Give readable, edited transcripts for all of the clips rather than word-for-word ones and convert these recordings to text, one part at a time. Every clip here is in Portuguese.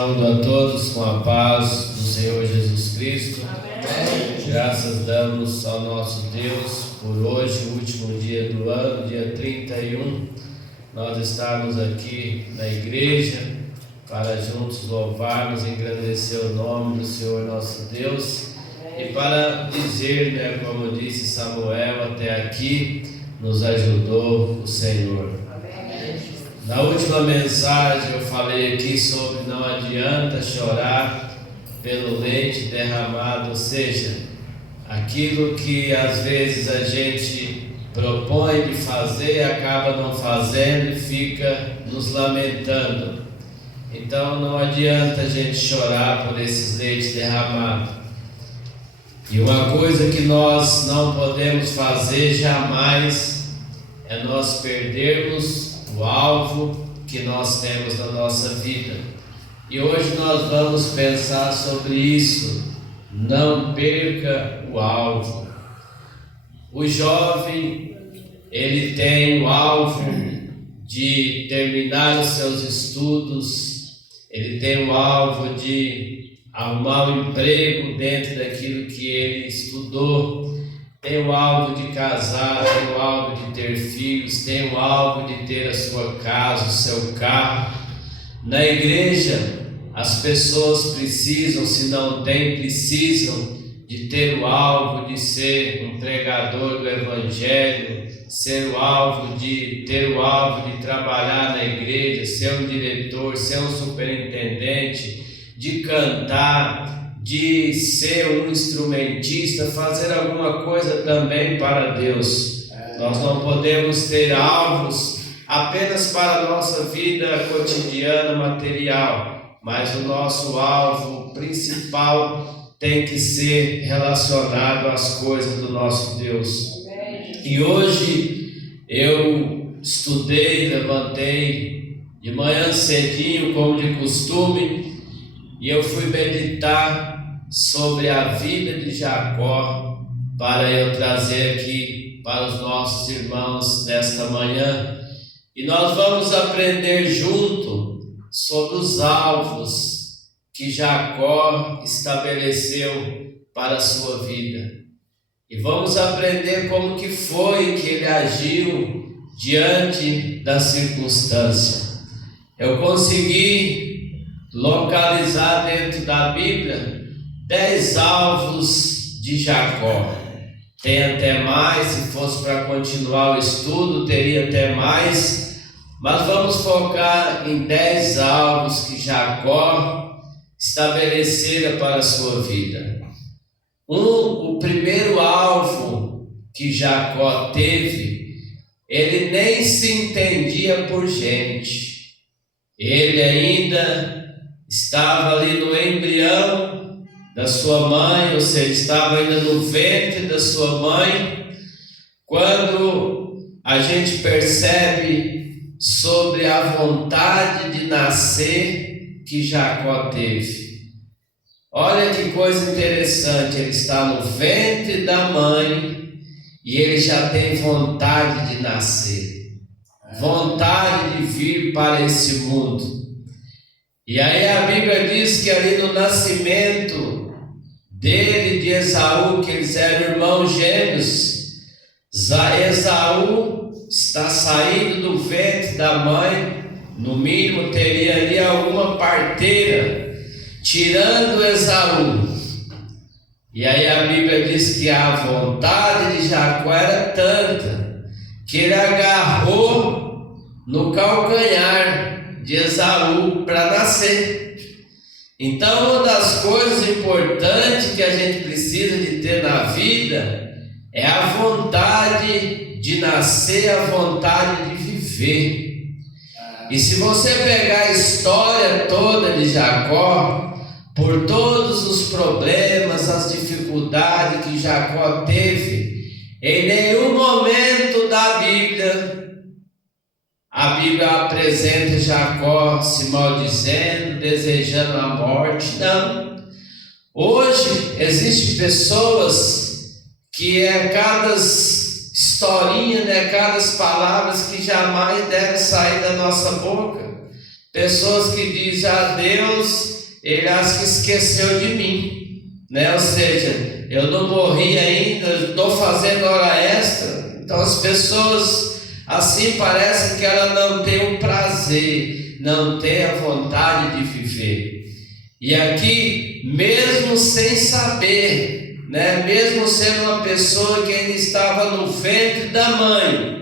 Saúdo a todos com a paz do Senhor Jesus Cristo. Amém. Graças damos ao nosso Deus por hoje, o último dia do ano, dia 31. Nós estamos aqui na igreja para juntos louvarmos e engrandecer o nome do Senhor nosso Deus. E para dizer, como disse Samuel, até aqui nos ajudou o Senhor. Na última mensagem eu falei aqui sobre não adianta chorar pelo leite derramado, ou seja, aquilo que às vezes a gente propõe de fazer e acaba não fazendo e fica nos lamentando. Então não adianta a gente chorar por esses leites derramados. E uma coisa que nós não podemos fazer jamais é nós perdermos o alvo que nós temos na nossa vida. E hoje nós vamos pensar sobre isso. Não perca o alvo. O jovem, ele tem o alvo de terminar os seus estudos, ele tem o alvo de arrumar um emprego dentro daquilo que ele estudou, tem o alvo de casar, tem o alvo de ter filhos, tem o alvo de ter a sua casa, o seu carro. Na igreja, as pessoas precisam, se não têm, precisam de ter o alvo de ser um pregador do Evangelho, ter o alvo de trabalhar na igreja, ser um diretor, ser um superintendente, de cantar, de ser um instrumentista, fazer alguma coisa também para Deus. Nós não podemos ter alvos apenas para a nossa vida cotidiana, material, mas o nosso alvo principal tem que ser relacionado às coisas do nosso Deus. E hoje eu estudei, levantei de manhã cedinho, como de costume, e eu fui meditar sobre a vida de Jacó para eu trazer aqui para os nossos irmãos nesta manhã. E nós vamos aprender junto sobre os alvos que Jacó estabeleceu para a sua vida. E vamos aprender como que foi que ele agiu diante da circunstância. Eu consegui localizar dentro da Bíblia 10 alvos de Jacó. Tem até mais, se fosse para continuar o estudo, teria até mais, mas vamos focar em 10 alvos que Jacó estabelecera para a sua vida. O primeiro alvo que Jacó teve, ele nem se entendia por gente. Ele ainda estava ali no embrião da sua mãe, ou seja, estava ainda no ventre da sua mãe, quando a gente percebe sobre a vontade de nascer que Jacó teve. Olha que coisa interessante, ele está no ventre da mãe e ele já tem vontade de nascer, vontade de vir para esse mundo. E aí a Bíblia diz que ali no nascimento dele, de Esaú, que eles eram irmãos gêmeos, Esaú está saindo do ventre da mãe, no mínimo teria ali alguma parteira, tirando Esaú. E aí a Bíblia diz que a vontade de Jacó era tanta, que ele agarrou no calcanhar de Esaú para nascer. Então, uma das coisas importantes que a gente precisa de ter na vida é a vontade de nascer, a vontade de viver. E se você pegar a história toda de Jacó, por todos os problemas, as dificuldades que Jacó teve, em nenhum momento da Bíblia a Bíblia apresenta Jacó se maldizendo, desejando a morte. Não. Hoje existem pessoas que cada historinha, cada palavras que jamais deve sair da nossa boca. Pessoas que dizem a Deus, ele acha que esqueceu de mim, né? Ou seja, eu não morri ainda, estou fazendo hora extra. Então as pessoas assim parecem que ela não tem o prazer, não tem a vontade de viver. E aqui, mesmo sem saber, né? Mesmo sendo uma pessoa que ainda estava no ventre da mãe,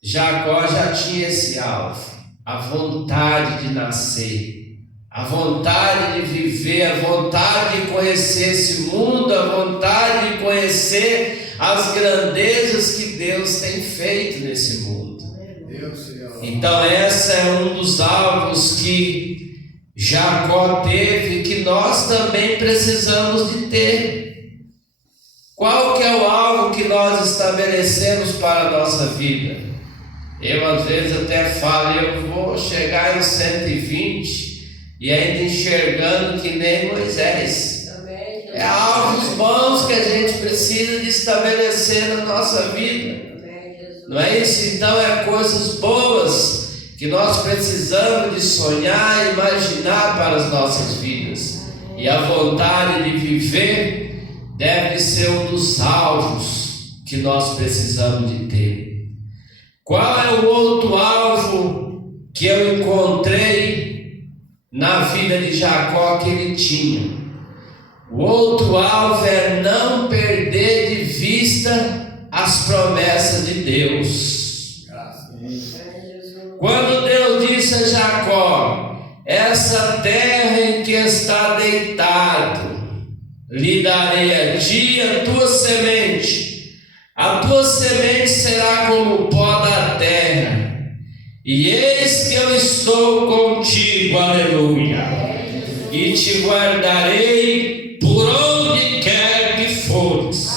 Jacó já tinha esse alvo, a vontade de nascer, a vontade de viver, a vontade de conhecer esse mundo, a vontade de conhecer as grandezas que Deus tem feito nesse mundo. Então esse é um dos alvos que Jacó teve, que nós também precisamos de ter. Qual que é o alvo que nós estabelecemos para a nossa vida? Eu às vezes até falo, eu vou chegar em 120 e ainda enxergando que nem Moisés. É alvos bons que a gente precisa de estabelecer na nossa vida. Não é isso? Então é coisas boas que nós precisamos de sonhar e imaginar para as nossas vidas. E a vontade de viver deve ser um dos alvos que nós precisamos de ter. Qual é o outro alvo que eu encontrei na vida de Jacó que ele tinha? O outro alvo é não perder de vista as promessas de Deus. Quando Deus disse a Jacó: essa terra em que está deitado, lhe darei a ti a tua semente será como o pó da terra, e eis que eu estou contigo, aleluia, e te guardarei por onde quer que fores,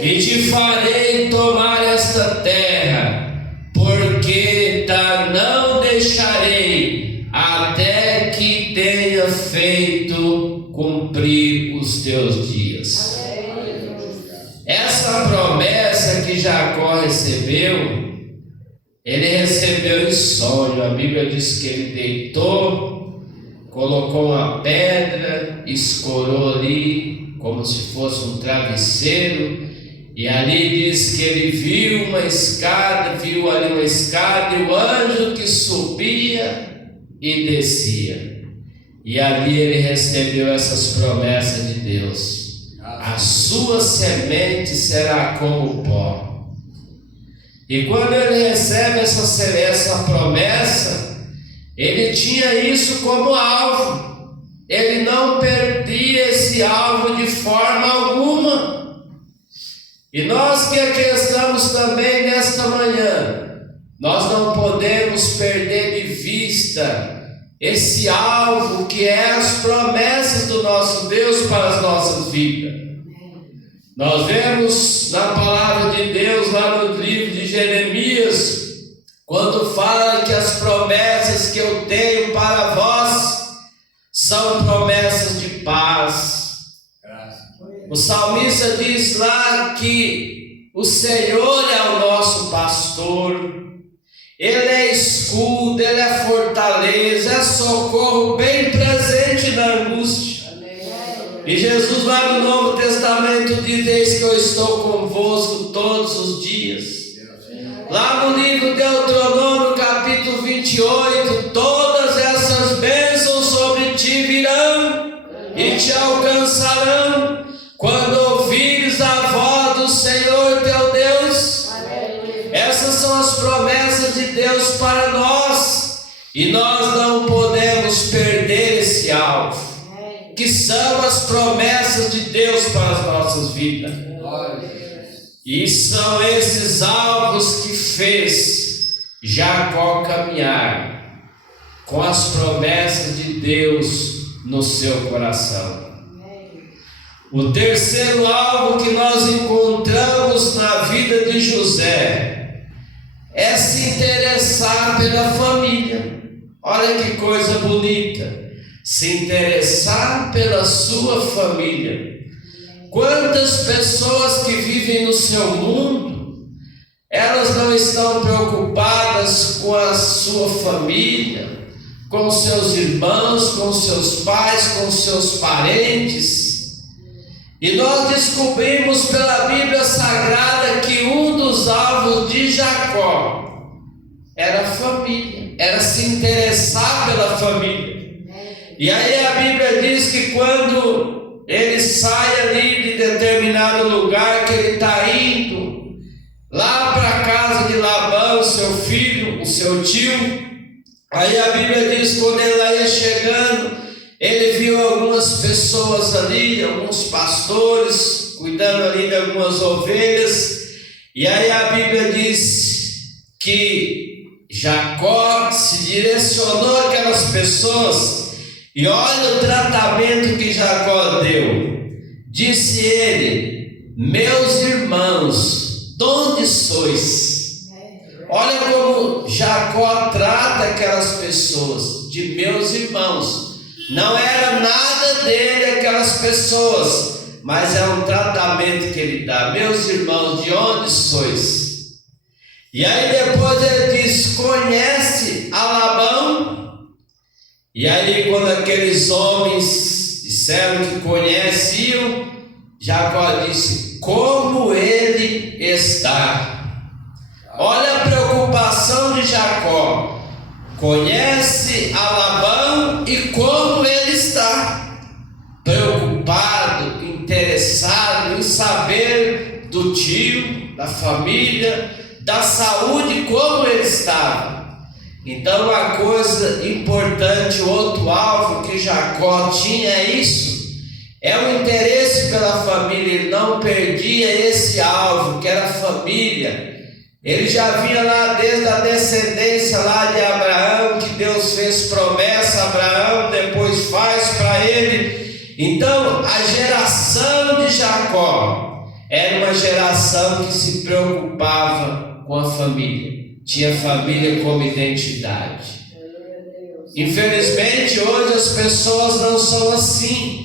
e te farei tomar esta terra, porque não deixarei até que tenha feito cumprir os teus dias. Essa promessa que Jacó recebeu, ele recebeu em sonho. A Bíblia diz que ele deitou, colocou uma pedra, escorou ali como se fosse um travesseiro, e ali diz que ele viu ali uma escada, e o anjo que subia e descia. E ali ele recebeu essas promessas de Deus. A sua semente será como o pó. E quando ele recebe essa promessa, ele tinha isso como alvo. Ele não perdia esse alvo de forma alguma. E nós que aqui estamos também nesta manhã, nós não podemos perder de vista esse alvo que é as promessas do nosso Deus para as nossas vidas. Nós vemos na palavra de Deus lá no livro de Jeremias, quando fala que as promessas que eu tenho para vós são promessas de paz. O salmista diz lá que o Senhor é o nosso pastor, Ele é escudo, Ele é fortaleza, é socorro bem presente na angústia. E Jesus lá no Novo Testamento diz: eis que eu estou convosco todos os dias. Lá no livro de Deuteronômio capítulo 28, todas essas bênçãos sobre ti virão e te alcançarão quando ouvires a voz do Senhor teu Deus. Essas são as promessas de Deus para nós, e nós não podemos perder esse alvo, que são as promessas de Deus para as nossas vidas. E são esses alvos que fez Jacó caminhar com as promessas de Deus no seu coração. O terceiro alvo que nós encontramos na vida de José é se interessar pela família. Olha que coisa bonita, se interessar pela sua família. Quantas pessoas que vivem no seu mundo, elas não estão preocupadas com a sua família, com seus irmãos, com seus pais, com seus parentes. E nós descobrimos pela Bíblia Sagrada que um dos alvos de Jacó era a família, era se interessar pela família. E aí a Bíblia diz que quando ele sai ali de determinado lugar, que ele está indo lá para a casa de Labão, seu filho, o seu tio, aí a Bíblia diz que quando ele lá ia chegando, ele viu algumas pessoas ali, alguns pastores, cuidando ali de algumas ovelhas. E aí a Bíblia diz que Jacó se direcionou àquelas pessoas. E olha o tratamento que Jacó deu. Disse ele: meus irmãos, de onde sois? Olha como Jacó trata aquelas pessoas, de meus irmãos. Não era nada dele aquelas pessoas, mas é um tratamento que ele dá. Meus irmãos, de onde sois? E aí depois ele diz: conhece a Labão? E aí quando aqueles homens disseram que conheciam, Jacó disse: como ele está? Olha a preocupação de Jacó. Conhece a Labão e como ele está. Preocupado, interessado em saber do tio, da família, da saúde, como ele estava. Então uma coisa importante, o outro alvo que Jacó tinha é isso. É o interesse pela família. Ele não perdia esse alvo, que era a família. Ele já vinha lá desde a descendência lá de Abraão, que Deus fez promessa a Abraão, depois faz para ele. Então a geração de Jacó era uma geração que se preocupava com a família, tinha família como identidade. Infelizmente hoje as pessoas não são assim,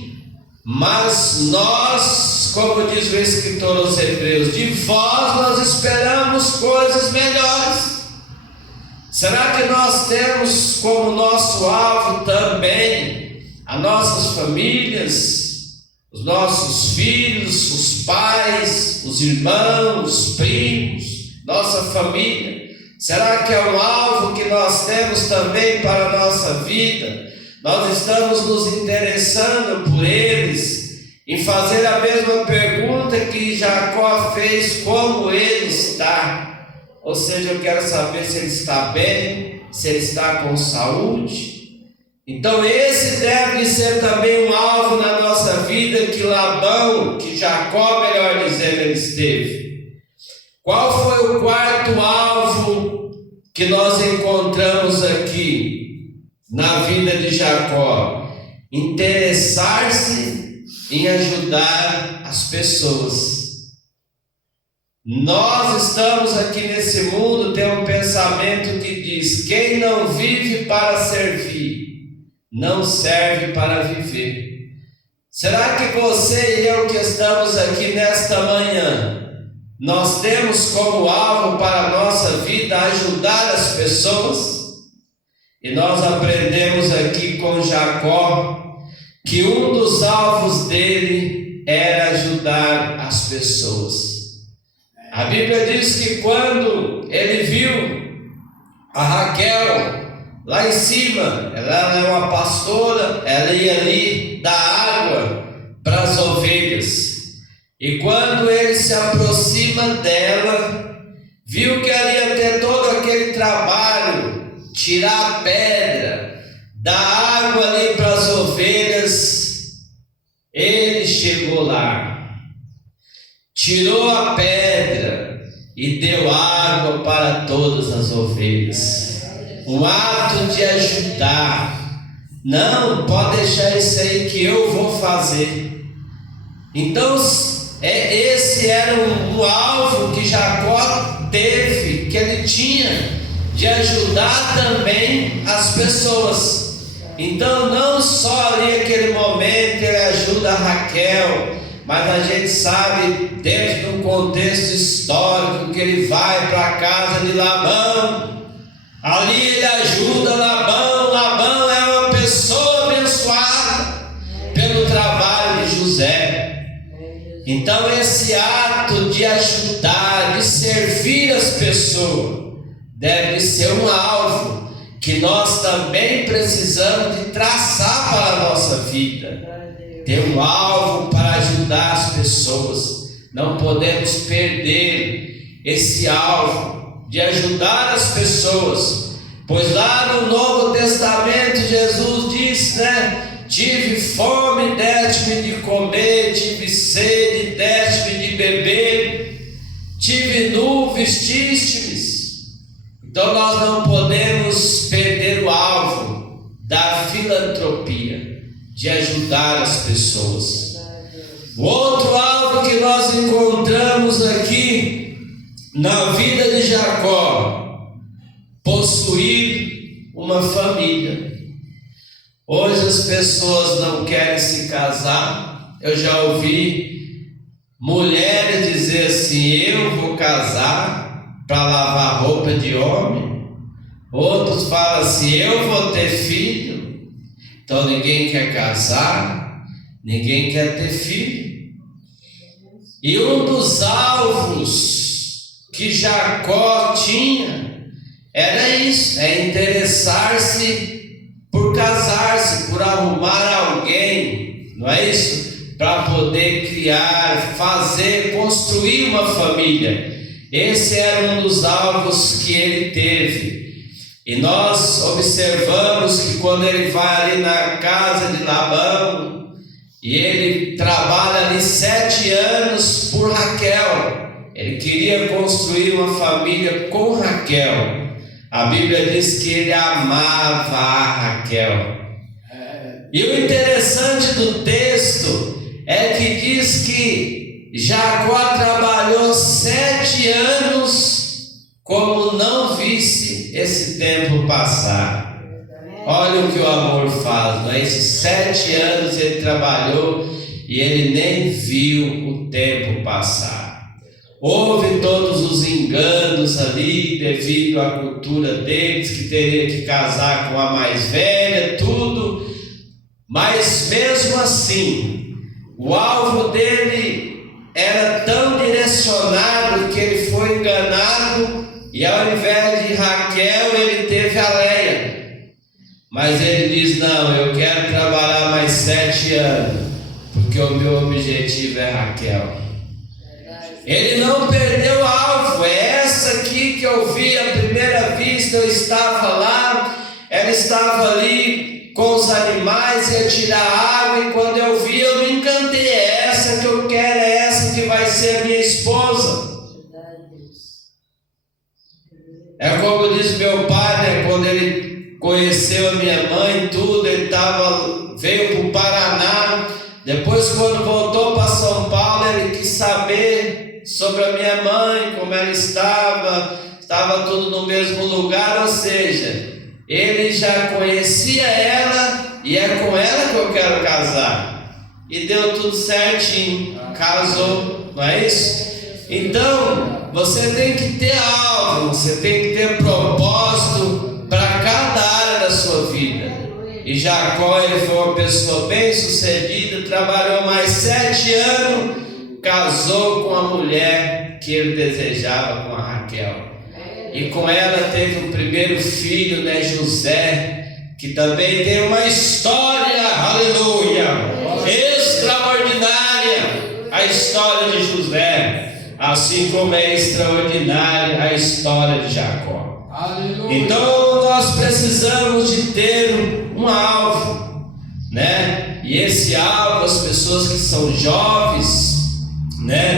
mas nós, como diz o escritor aos Hebreus, de vós nós esperamos coisas melhores. Será que nós temos como nosso alvo também as nossas famílias, os nossos filhos, os pais, os irmãos, os primos, nossa família? Será que é um alvo que nós temos também para a nossa vida? Nós estamos nos interessando por eles, em fazer a mesma pergunta que Jacó fez: como ele está? Ou seja, eu quero saber se ele está bem, se ele está com saúde. Então esse deve ser também um alvo na nossa vida que Labão, que Jacó, melhor dizendo, ele esteve. Qual foi o quarto alvo que nós encontramos aqui na vida de Jacó? Interessar-se em ajudar as pessoas. Nós estamos aqui nesse mundo, tem um pensamento que diz: quem não vive para servir, não serve para viver. Será que você e eu que estamos aqui nesta manhã, nós temos como alvo para a nossa vida ajudar as pessoas? E nós aprendemos aqui com Jacó que um dos alvos dele era ajudar as pessoas. A Bíblia diz que quando ele viu a Raquel lá em cima, ela é uma pastora, ela ia ali dar água para as ovelhas. E quando ele se aproxima dela, viu que ali ia ter todo aquele trabalho, tirar a pedra, dar água ali para as ovelhas. Ele chegou lá, tirou a pedra e deu água para todas as ovelhas. Um ato de ajudar. Não, pode deixar isso aí que eu vou fazer. Então esse era um alvo que Jacó teve, que ele tinha, de ajudar também as pessoas. Então não só ali aquele momento ele ajuda a Raquel, mas a gente sabe, dentro do contexto histórico, que ele vai para a casa de Labão. Ali ele ajuda Labão. Labão Então esse ato de ajudar, de servir as pessoas, deve ser um alvo que nós também precisamos de traçar para a nossa vida. Ter um alvo para ajudar as pessoas. Não podemos perder esse alvo de ajudar as pessoas, pois lá no Novo Testamento Jesus diz, tive fome, deste-me de comer, tive sede, deste-me de beber, tive nu, vestiste-me. Então nós não podemos perder o alvo da filantropia, de ajudar as pessoas. O outro alvo que nós encontramos aqui na vida de Jacó, possuir uma família. Hoje as pessoas não querem se casar. Eu já ouvi mulheres dizer assim: eu vou casar para lavar roupa de homem. Outros falam assim: eu vou ter filho. Então ninguém quer casar, ninguém quer ter filho. E um dos alvos que Jacó tinha era isso: interessar-se por casar-se, por arrumar alguém, não é isso? Para poder criar, fazer, construir uma família. Esse era um dos alvos que ele teve. E nós observamos que quando ele vai ali na casa de Labão, e ele trabalha ali 7 anos por Raquel, ele queria construir uma família com Raquel. A Bíblia diz que ele amava a Raquel. E o interessante do texto é que diz que Jacó trabalhou 7 anos como não visse esse tempo passar. Olha o que o amor faz, não é? Esses 7 anos ele trabalhou e ele nem viu o tempo passar. Houve todos os enganos ali devido à cultura deles, que teria que casar com a mais velha, tudo. Mas mesmo assim, o alvo dele era tão direcionado que ele foi enganado, e ao invés de Raquel ele teve a Leia. Mas ele diz: não, eu quero trabalhar mais 7 anos, porque o meu objetivo é Raquel. Ele não perdeu o alvo. É essa aqui que eu vi à primeira vista. Eu estava lá, ela estava ali com os animais, ia tirar água, e quando eu vi, eu me encantei. É essa que eu quero, é essa que vai ser minha esposa. É como diz meu pai, quando ele conheceu a minha mãe, tudo, ele veio para o Paraná. Depois, quando voltou para São Paulo, ele quis saber sobre a minha mãe, como ela estava tudo no mesmo lugar, ou seja, ele já conhecia ela, e é com ela que eu quero casar. E deu tudo certinho, casou, não é isso? Então, você tem que ter alvo, você tem que ter propósito para cada área da sua vida. E Jacó, ele foi uma pessoa bem sucedida, trabalhou mais 7 anos, casou com a mulher que ele desejava, com a Raquel. E com ela teve o primeiro filho, José, que também tem uma história, aleluia, extraordinária, a história de José. Assim como é extraordinária a história de Jacó. Aleluia. Então nós precisamos de ter um alvo, E esse alvo, as pessoas que são jovens,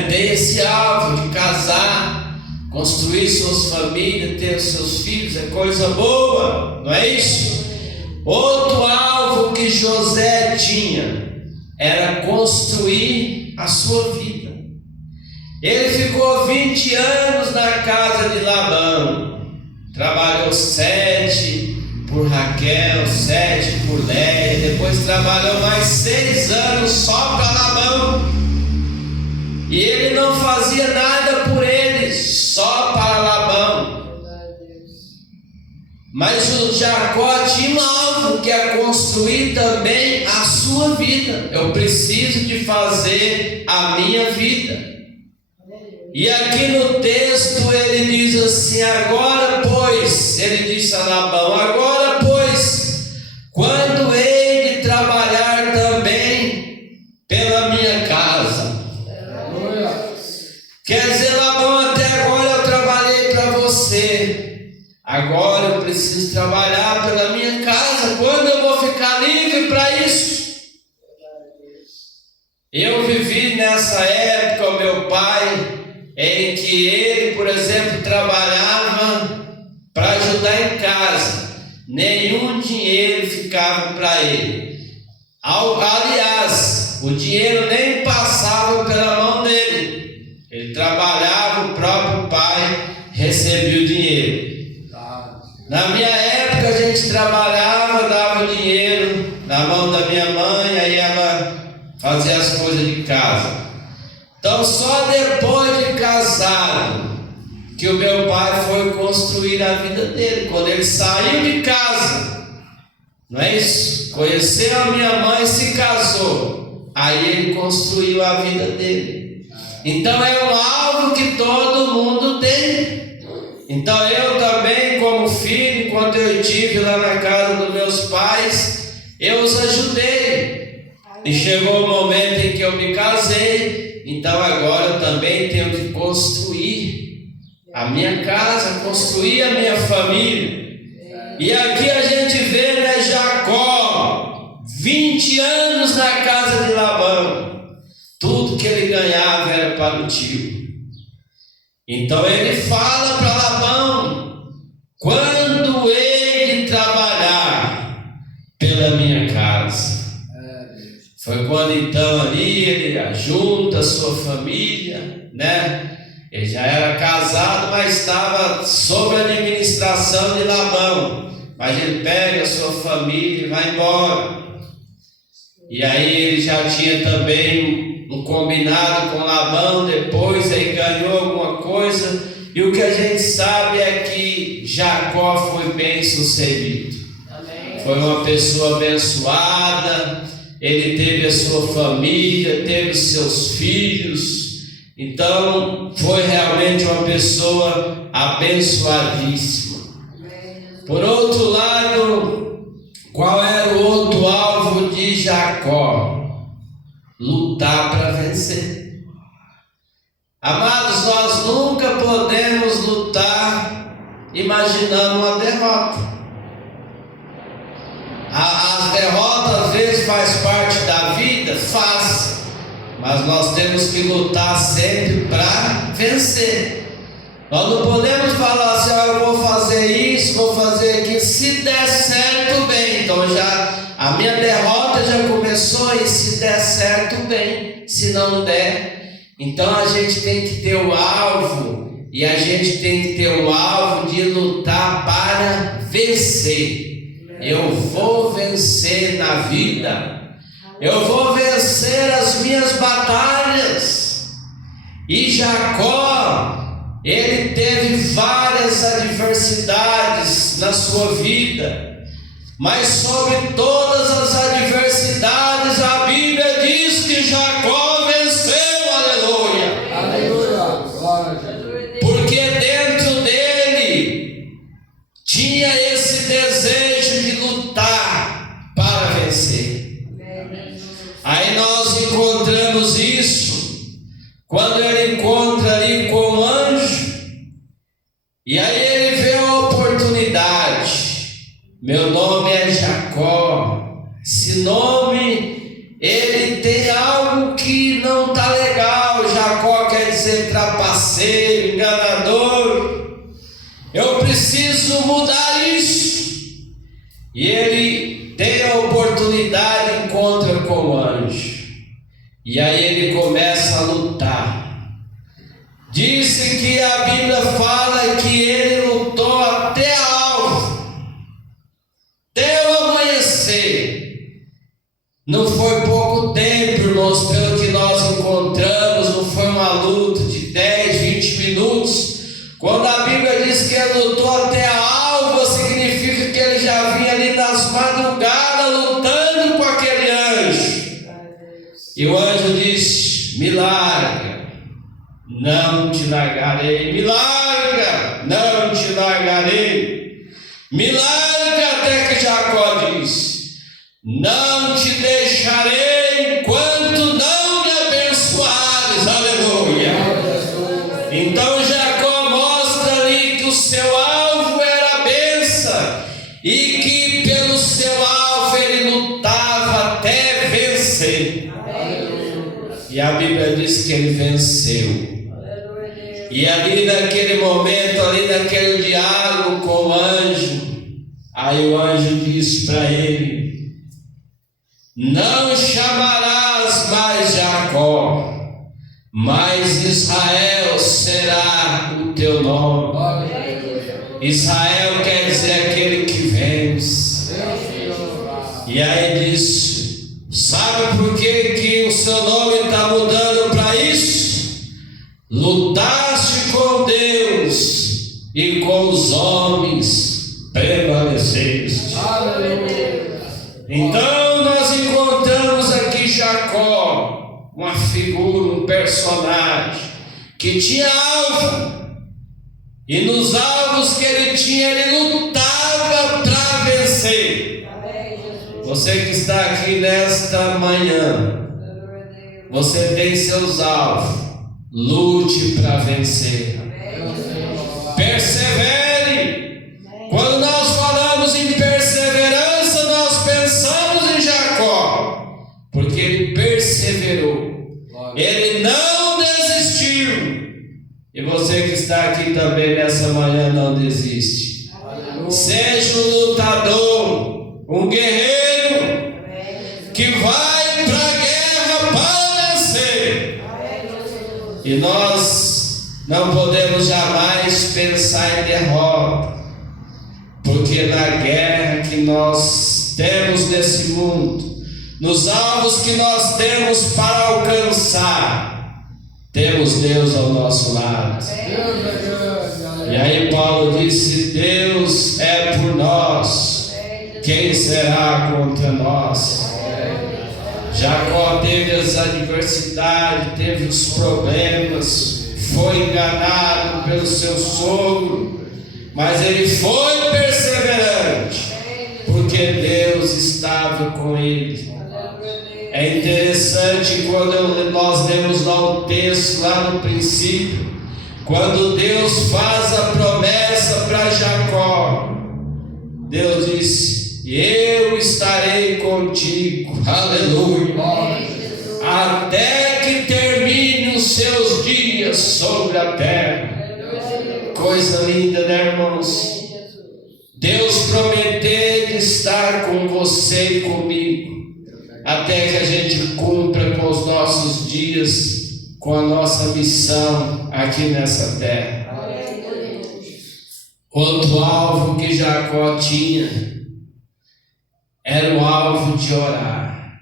tem esse alvo de casar, construir suas famílias, ter os seus filhos, é coisa boa, não é isso? Outro alvo que José tinha era construir a sua vida. Ele ficou 20 anos na casa de Labão, trabalhou 7 por Raquel, 7 por Léia, depois trabalhou mais 6 anos só para Labão, e ele não fazia nada por ele, só para Labão. Mas o Jacó tinha um alvo, que é construir também a sua vida. vida, eu preciso de fazer a minha vida. E aqui no texto ele diz assim: agora pois, ele disse a Labão, agora pois, quando hei de trabalhar também pela minha casa. Quer dizer, Labão, até agora eu trabalhei para você, agora eu preciso trabalhar pela minha casa. Quando eu vou ficar livre para isso? Eu vivi nessa época, o meu pai, em que ele, por exemplo, trabalhava para ajudar em casa, nenhum dinheiro ficava para ele. Aliás, o dinheiro nem passava pela mão dele, ele trabalhava, o próprio pai recebia o dinheiro. Na minha época a gente trabalhava, dava o dinheiro na mão da minha mãe, aí ela fazia as coisas de casa. Então só depois de casado que o meu pai foi construir a vida dele, quando ele saiu de casa, não é isso? Conheceu a minha mãe e se casou, aí ele construiu a vida dele. Então é um alvo que todo mundo tem. Então eu também, como filho, enquanto eu estive lá na casa dos meus pais, eu os ajudei. E chegou o momento em que eu me casei. Então agora eu também tenho que construir a minha casa, construir a minha família. E aqui a gente vê, né, Jacó, 20 anos na casa de Labão. Tudo que ele ganhava era para o tio. Então ele fala para Labão: quando ele trabalhar pela minha casa. Foi quando então ali ele junta a sua família, né? Ele já era casado, mas estava sob a administração de Labão. Mas ele pega a sua família e vai embora. E aí ele já tinha também um combinado com Labão, depois aí ganhou alguma coisa. E o que a gente sabe é que Jacó foi bem sucedido. Amém. Foi uma pessoa abençoada. Ele teve a sua família, teve os seus filhos. Então foi realmente uma pessoa abençoadíssima. Por outro lado, qual era o outro alvo de Jacó? Lutar para vencer. Amados, nós nunca podemos lutar imaginando uma derrota. As derrotas às vezes faz parte da vida, faz, mas nós temos que lutar sempre para vencer. Nós não podemos falar assim: eu vou fazer isso, vou fazer aquilo, se der certo, bem. Então já a minha derrota já começou, e se der certo, bem, se não der, então a gente tem que ter o alvo, e a gente tem que ter o alvo de lutar para vencer. Eu vou vencer na vida, eu vou vencer as minhas batalhas. E Jacó, ele teve várias adversidades na sua vida, mas sobre todas as adversidades a Bíblia diz que Jacó venceu, aleluia. Aleluia. Porque dentro dele tinha esse desejo de lutar para vencer. Aí nós encontramos isso quando ele encontra ali com o anjo, e aí ele vê a oportunidade. Meu nome é Jacó. Esse nome, ele tem algo que não está legal. Jacó quer dizer trapaceiro, enganador. Eu preciso mudar isso. E ele tem a oportunidade, encontra com o anjo. E aí ele começa a lutar. Disse que a Bíblia fala que ele lutou até a alvo, até o amanhecer. Não foi pouco tempo, irmãos, pelo que nós encontramos. Não foi uma luta de 10, 20 minutos. Quando a Bíblia diz que ele lutou até a alva, significa que ele já vinha ali nas madrugadas lutando com aquele anjo. E o anjo disse: me larga, não te largarei. Me larga, não te largarei. Me larga, até que Jacó disse: não te deixarei enquanto não me abençoares. Aleluia. Então Jacó mostra ali que o seu alvo era a bênção e que pelo seu alvo ele lutava até vencer. E a Bíblia diz que ele venceu. E ali naquele momento, ali naquele diálogo com o anjo, aí o anjo disse para ele: não chamarás mais Jacó, mas Israel será o teu nome. Israel quer dizer aquele que vence. E aí disse: sabe por que o seu nome está mudando para isso? Lutaste com Deus e com os homens prevaleceste. Então nós encontramos aqui Jacó, uma figura, um personagem que tinha alvo, e nos alvos que ele tinha, ele lutava para vencer. Você que está aqui nesta manhã, você tem seus alvos, lute para vencer, persevere. Quando nós falamos em perseverança, nós pensamos em Jacó, porque ele perseverou, ele não desistiu. E você que está aqui também nessa manhã, não desiste. Seja um lutador, um guerreiro que vai para a guerra para vencer. E nós não podemos jamais pensar em derrota, porque na guerra que nós temos nesse mundo, nos alvos que nós temos para alcançar, temos Deus ao nosso lado. E aí Paulo disse: Deus é por nós, quem será contra nós? Jacó teve as adversidades, teve os problemas, foi enganado pelo seu sogro, mas ele foi perseverante, porque Deus estava com ele. É interessante quando nós lemos lá o texto, lá no princípio, quando Deus faz a promessa para Jacó, Deus disse: eu estarei contigo, aleluia, até que termine os seus dias sobre a terra. Coisa linda, né, irmãos? Deus prometeu de estar com você e comigo, até que a gente cumpra com os nossos dias, com a nossa missão aqui nessa terra. Outro alvo que Jacó tinha era o alvo de orar.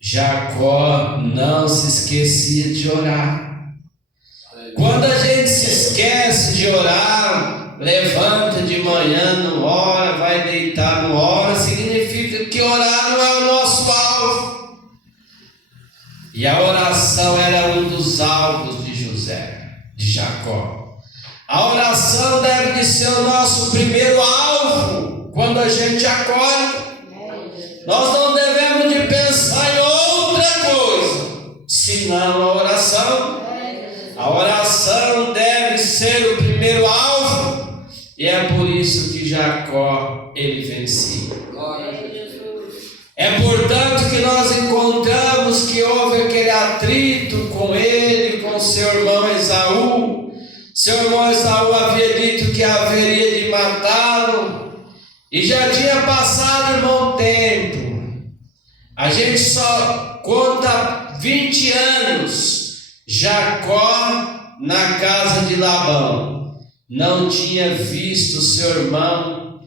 Jacó não se esquecia de orar. Quando a gente se esquece de orar, levanta de manhã, não ora, vai deitar, não ora, significa que orar não é o nosso alvo. E a oração era um dos alvos de Jacó. A oração deve ser o nosso primeiro alvo quando a gente acorda. Nós não devemos de pensar em outra coisa, senão a oração. A oração deve ser o primeiro alvo, e é por isso que Jacó, ele vencia. É portanto que nós encontramos que houve aquele atrito com ele, com seu irmão Esaú. Seu irmão Esaú havia dito que haveria de matá-lo, e já tinha passado, irmão, tempo. A gente só conta 20 anos. Jacó na casa de Labão não tinha visto seu irmão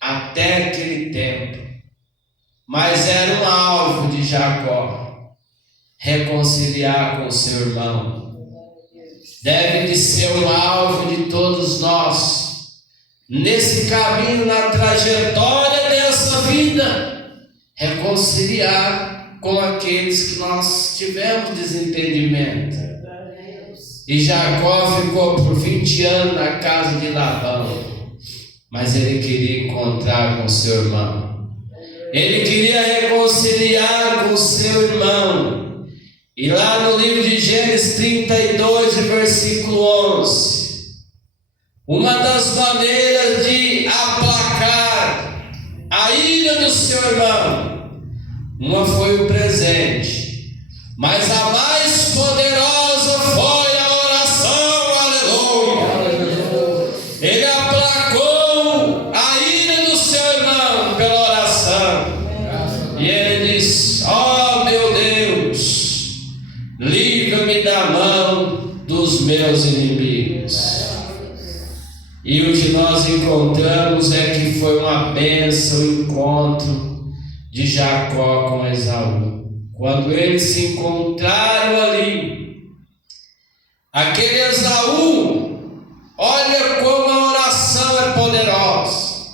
até aquele tempo. Mas era um alvo de Jacó reconciliar com seu irmão. Deve de ser um alvo de todos nós, nesse caminho, na trajetória dessa vida, reconciliar. com aqueles que nós tivemos desentendimento. E Jacó ficou por 20 anos na casa de Labão, mas ele queria encontrar com seu irmão. Ele queria reconciliar com seu irmão. E lá no livro de Gênesis 32, versículo 11, uma das maneiras de aplacar a ira do seu irmão, uma foi o presente, mas a mais poderosa foi a oração. Aleluia! Ele aplacou a ira do seu irmão pela oração. E ele disse: ó meu Deus, livra-me da mão dos meus inimigos. E o que nós encontramos é que foi uma bênção o encontro de Jacó com Esaú. Quando eles se encontraram ali, aquele Esaú, olha como a oração é poderosa.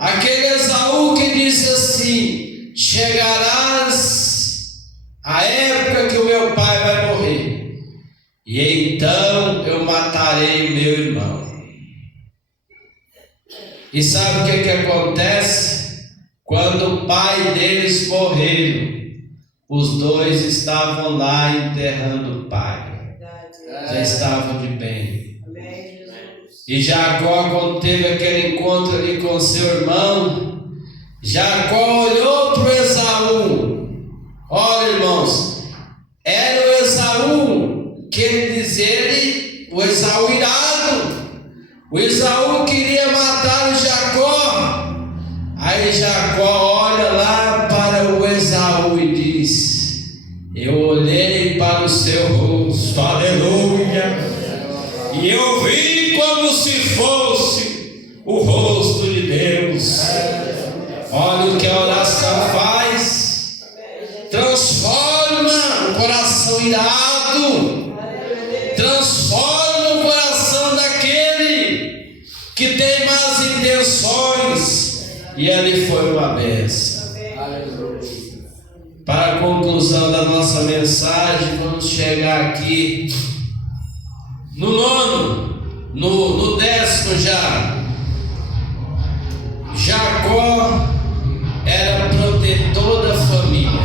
Aquele Esaú que disse assim: chegarás a época que o meu pai vai morrer, e então eu matarei o meu irmão. E sabe o que acontece? Quando o pai deles morreu, os dois estavam lá enterrando o pai. Já estavam de bem. E Jacó, quando teve aquele encontro ali com seu irmão, Jacó olhou para o Esaú. Olha, irmãos, era o Esaú que ele dizia, o Esaú irado. O Esaú queria matar o Jacó. Aí Jacó olha lá para o Esaú e diz: eu olhei para o seu rosto, aleluia, e eu vi como se fosse o rosto de Deus. Olha o que a oração faz: transforma o coração irado, transforma o coração daquele que tem más intenções. E ali foi uma bênção. Para a conclusão da nossa mensagem, vamos chegar aqui no 9º, no 10º já. Jacó era protetor da família.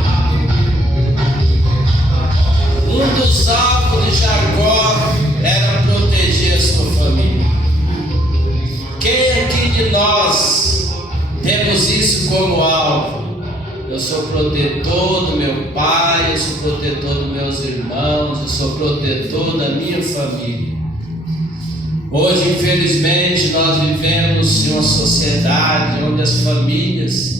Um dos alvos de Jacó era proteger a sua família. Quem aqui de nós temos isso como alvo? Eu sou protetor do meu pai, eu sou protetor dos meus irmãos, eu sou protetor da minha família. Hoje, infelizmente, nós vivemos em uma sociedade onde as famílias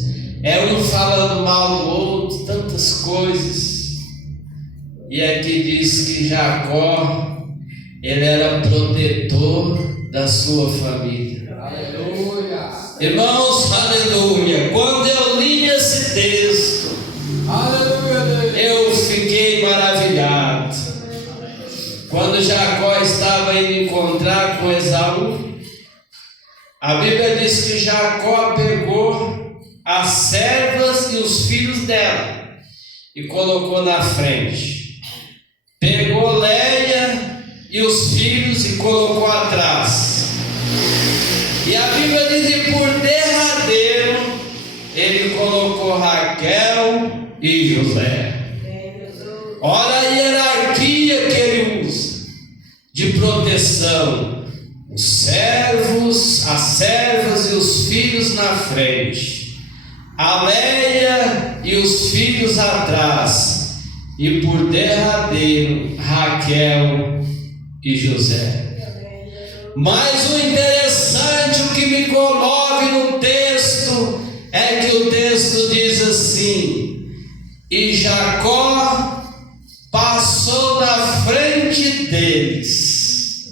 um falando mal do outro, tantas coisas. E aqui diz que Jacó, ele era protetor da sua família. Aleluia! Irmãos, aleluia! Quando eu li esse texto, aleluia, eu fiquei maravilhado. Quando Jacó estava indo encontrar com Esaú, a Bíblia diz que Jacó pegou as servas e os filhos dela e colocou na frente. Pegou Léia e os filhos e colocou atrás. E a Bíblia diz que por derradeiro ele colocou Raquel e José. Olha a hierarquia que ele usa de proteção. Os servos, as servas e os filhos na frente, a Léia e os filhos atrás, e por derradeiro Raquel e José. Mas o interessante, o que me comove no texto, é que o texto diz assim: e Jacó passou na frente deles.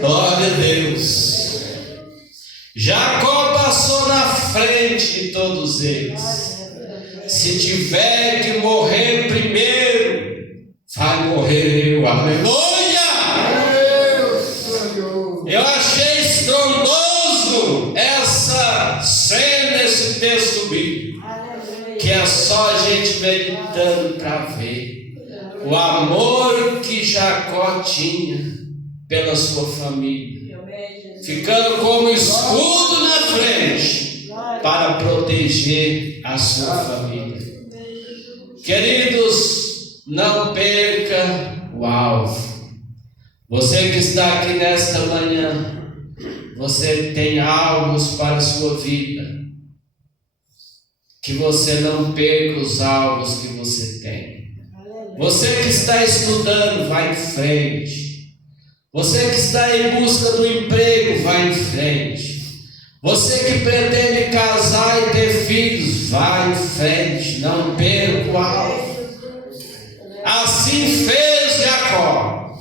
Glória a Deus. Jacó passou na frente de todos eles. Se tiver que morrer primeiro, vai morrer eu. Aleluia! Eu achei estrondoso essa cena, esse texto bíblico, que é só a gente meditar. parando para ver o amor que Jacó tinha pela sua família, ficando como escudo na frente para proteger a sua família. Queridos, não perca o alvo. Você que está aqui nesta manhã, você tem alvos para a sua vida. Que você não perca os alvos que você tem. Você que está estudando, vai em frente. Você que está em busca do emprego, vai em frente. Você que pretende casar e ter filhos, vai em frente. Não perca o alvo. Assim fez Jacó.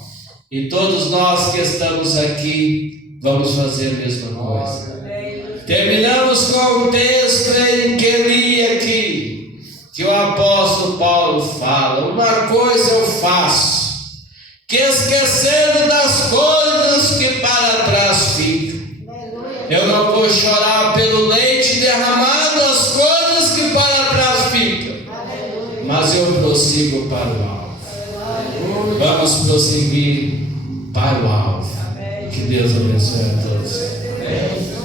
E todos nós que estamos aqui, vamos fazer a mesma coisa. Terminamos com um texto em que li aqui, que o apóstolo Paulo fala: uma coisa eu faço, que esquecendo das coisas que para trás ficam, eu não vou chorar pelo leite derramado, as coisas que para trás ficam, mas eu prossigo para o alvo. Vamos prosseguir para o alvo. Que Deus abençoe a todos.